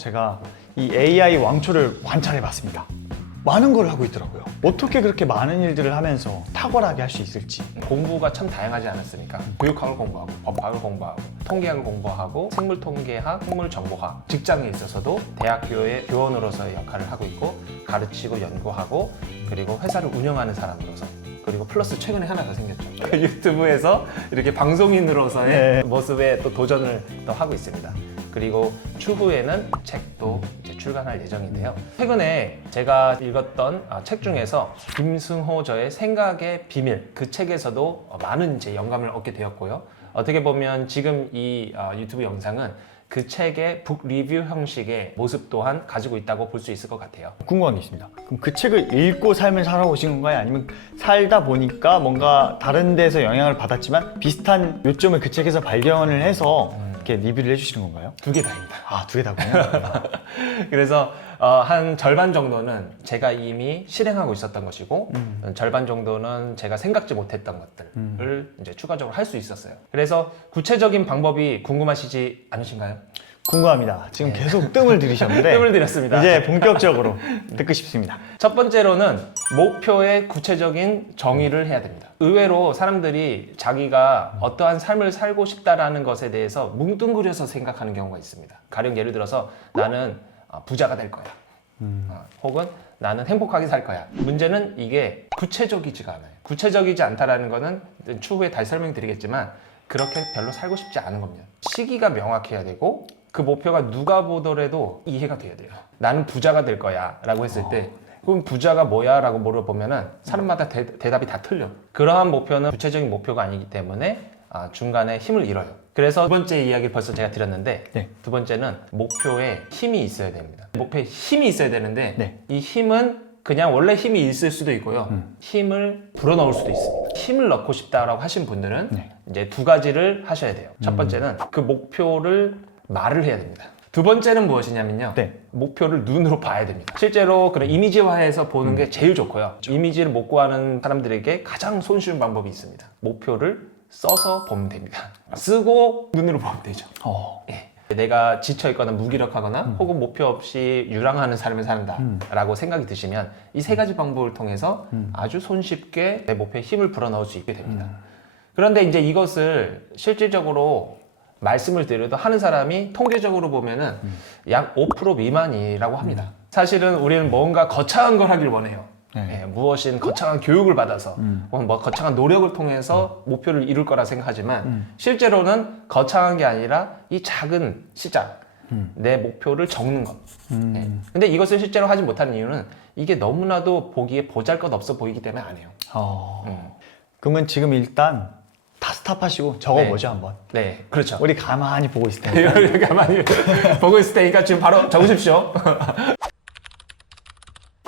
제가 이 AI 왕초를 관찰해 봤습니다. 많은 걸 하고 있더라고요. 어떻게 그렇게 많은 일들을 하면서 탁월하게 할 수 있을지. 공부가 참 다양하지 않았습니까? 교육학을 공부하고 법학을 공부하고 통계학을 공부하고 생물통계학, 생물정보학, 직장에 있어서도 대학교의 교원으로서의 역할을 하고 있고 가르치고 연구하고 그리고 회사를 운영하는 사람으로서 그리고 플러스 최근에 하나 더 생겼죠. 유튜브에서 이렇게 방송인으로서의 네. 모습에 또 도전을 또 하고 있습니다. 그리고 추후에는 책도 이제 출간할 예정인데요. 최근에 제가 읽었던 책 중에서 김승호 저의 생각의 비밀, 그 책에서도 많은 이제 영감을 얻게 되었고요. 어떻게 보면 지금 이 유튜브 영상은 그 책의 북 리뷰 형식의 모습 또한 가지고 있다고 볼 수 있을 것 같아요. 궁금한 게 있습니다. 그럼 그 책을 읽고 삶을 살아오신 건가요? 아니면 살다 보니까 뭔가 다른 데서 영향을 받았지만 비슷한 요점을 그 책에서 발견을 해서 이렇게 리뷰를 해주시는 건가요? 두 개 다입니다. 아, 두 개 다군요. 그래서 한 절반 정도는 제가 이미 실행하고 있었던 것이고 절반 정도는 제가 생각지 못했던 것들을 이제 추가적으로 할 수 있었어요. 그래서 구체적인 방법이 궁금하시지 않으신가요? 궁금합니다. 지금 계속 뜸을 들이셨는데 뜸을 들였습니다. 이제 본격적으로 듣고 싶습니다. 첫 번째로는 목표의 구체적인 정의를 해야 됩니다. 의외로 사람들이 자기가 어떠한 삶을 살고 싶다라는 것에 대해서 뭉뚱그려서 생각하는 경우가 있습니다. 가령 예를 들어서 나는 부자가 될 거야. 혹은 나는 행복하게 살 거야. 문제는 이게 구체적이지가 않아요. 구체적이지 않다라는 거는 추후에 다시 설명드리겠지만 그렇게 별로 살고 싶지 않은 겁니다. 시기가 명확해야 되고 그 목표가 누가 보더라도 이해가 돼야 돼요. 나는 부자가 될 거야 라고 했을 때 그럼 부자가 뭐야? 라고 물어보면은 사람마다 대답이 다 틀려. 그러한 목표는 구체적인 목표가 아니기 때문에 중간에 힘을 잃어요. 그래서 두 번째 이야기를 벌써 제가 드렸는데 네. 두 번째는 목표에 힘이 있어야 됩니다. 목표에 힘이 있어야 되는데 네. 이 힘은 그냥 원래 힘이 있을 수도 있고요. 힘을 불어넣을 수도 있습니다. 힘을 넣고 싶다라고 하신 분들은 네. 이제 두 가지를 하셔야 돼요. 첫 번째는 그 목표를 말을 해야 됩니다. 두 번째는 무엇이냐면요. 네. 목표를 눈으로 봐야 됩니다. 실제로 그런 이미지화해서 보는 게 제일 좋고요. 이미지를 못 구하는 사람들에게 가장 손쉬운 방법이 있습니다. 목표를 써서 보면 됩니다. 쓰고 눈으로 보면 되죠. 예. 내가 지쳐있거나 무기력하거나 혹은 목표 없이 유랑하는 삶을 산다 라고 생각이 드시면 이 세 가지 방법을 통해서 아주 손쉽게 내 목표에 힘을 불어넣을 수 있게 됩니다. 그런데 이제 이것을 실질적으로 말씀을 드려도 하는 사람이 통계적으로 보면은 약 5% 미만이라고 합니다. 사실은 우리는 뭔가 거창한 걸 하길 원해요. 네. 예, 무엇인 거창한 교육을 받아서 혹은 뭐 거창한 노력을 통해서 목표를 이룰 거라 생각하지만 실제로는 거창한 게 아니라 이 작은 시작, 내 목표를 적는 것. 예. 근데 이것을 실제로 하지 못하는 이유는 이게 너무나도 보기에 보잘것없어 보이기 때문에 안 해요. 그러면 지금 일단 다 스탑하시고 적어보죠, 한번. 네, 그렇죠. 우리 가만히 보고 있을 테니까. 이렇게 가만히 보고 있을 테니까 지금 바로 적으십시오.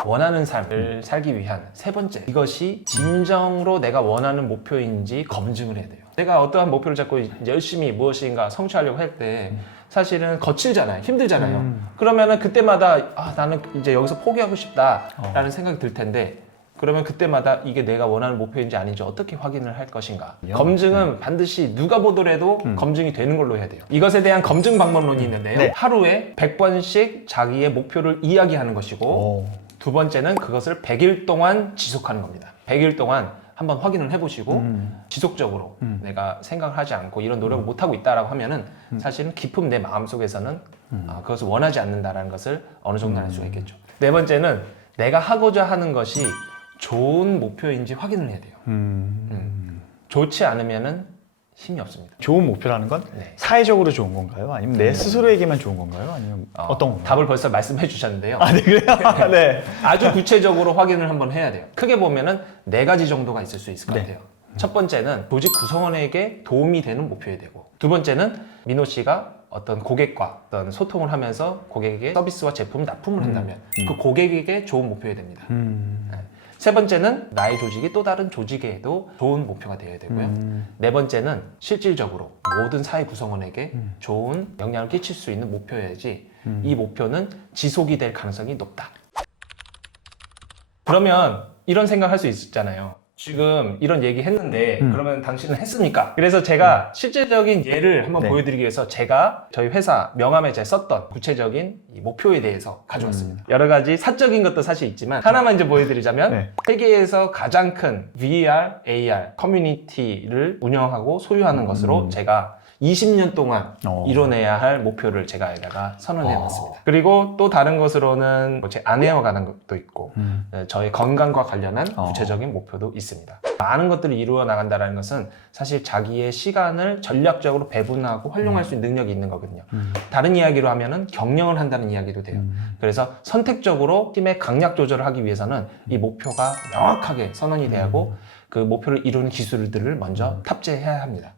원하는 삶을 살기 위한 세 번째, 이것이 진정으로 내가 원하는 목표인지 검증을 해야 돼요. 내가 어떠한 목표를 잡고 이제 열심히 무엇인가 성취하려고 할 때 사실은 거칠잖아요. 힘들잖아요. 그러면은 그때마다 나는 이제 여기서 포기하고 싶다라는 생각이 들 텐데 그러면 그때마다 이게 내가 원하는 목표인지 아닌지 어떻게 확인을 할 것인가. 검증은 반드시 누가 보더라도 검증이 되는 걸로 해야 돼요. 이것에 대한 검증 방법론이 있는데요. 네. 하루에 100번씩 자기의 목표를 이야기하는 것이고 두 번째는 그것을 100일 동안 지속하는 겁니다. 100일 동안 한번 확인을 해보시고 지속적으로 내가 생각을 하지 않고 이런 노력을 못하고 있다라고 하면은 사실은 깊은 내 마음속에서는 그것을 원하지 않는다라는 것을 어느 정도 알 수가 있겠죠. 네 번째는 내가 하고자 하는 것이 좋은 목표인지 확인을 해야 돼요. 좋지 않으면은 힘이 없습니다. 좋은 목표라는 건 네. 사회적으로 좋은 건가요? 아니면 내 스스로에게만 좋은 건가요? 아니면 어떤 건가요? 답을 벌써 말씀해 주셨는데요. 네, 그래요? 네. 아주 구체적으로 확인을 한번 해야 돼요. 크게 보면은 네 가지 정도가 있을 수 있을 것 네. 같아요. 첫 번째는 조직 구성원에게 도움이 되는 목표야 되고, 두 번째는 민호 씨가 어떤 고객과 어떤 소통을 하면서 고객에게 서비스와 제품을 납품을 한다면 그 고객에게 좋은 목표야 됩니다. 네. 세 번째는 나의 조직이 또 다른 조직에도 좋은 목표가 되어야 되고요. 네 번째는 실질적으로 모든 사회 구성원에게 좋은 영향을 끼칠 수 있는 목표여야지 이 목표는 지속이 될 가능성이 높다. 그러면 이런 생각할 수 있잖아요. 지금 이런 얘기 했는데 그러면 당신은 했습니까? 그래서 제가 실제적인 예를 한번 네. 보여드리기 위해서 제가 저희 회사 명함에 제가 썼던 구체적인 이 목표에 대해서 가져왔습니다. 여러 가지 사적인 것도 사실 있지만 하나만 이제 보여드리자면 네. 세계에서 가장 큰 VR, AR 커뮤니티를 운영하고 소유하는 것으로 제가 20년 동안 이뤄내야 할 목표를 제가 여기다가 선언해 놨습니다. 그리고 또 다른 것으로는 뭐제 아내와 관한 것도 있고 저의 건강과 관련한 구체적인 목표도 있습니다. 많은 것들을 이루어 나간다는 것은 사실 자기의 시간을 전략적으로 배분하고 활용할 수 있는 능력이 있는 거거든요. 다른 이야기로 하면은 경영을 한다는 이야기도 돼요. 그래서 선택적으로 팀의 강약 조절을 하기 위해서는 이 목표가 명확하게 선언이 돼야 하고 그 목표를 이루는 기술들을 먼저 탑재해야 합니다.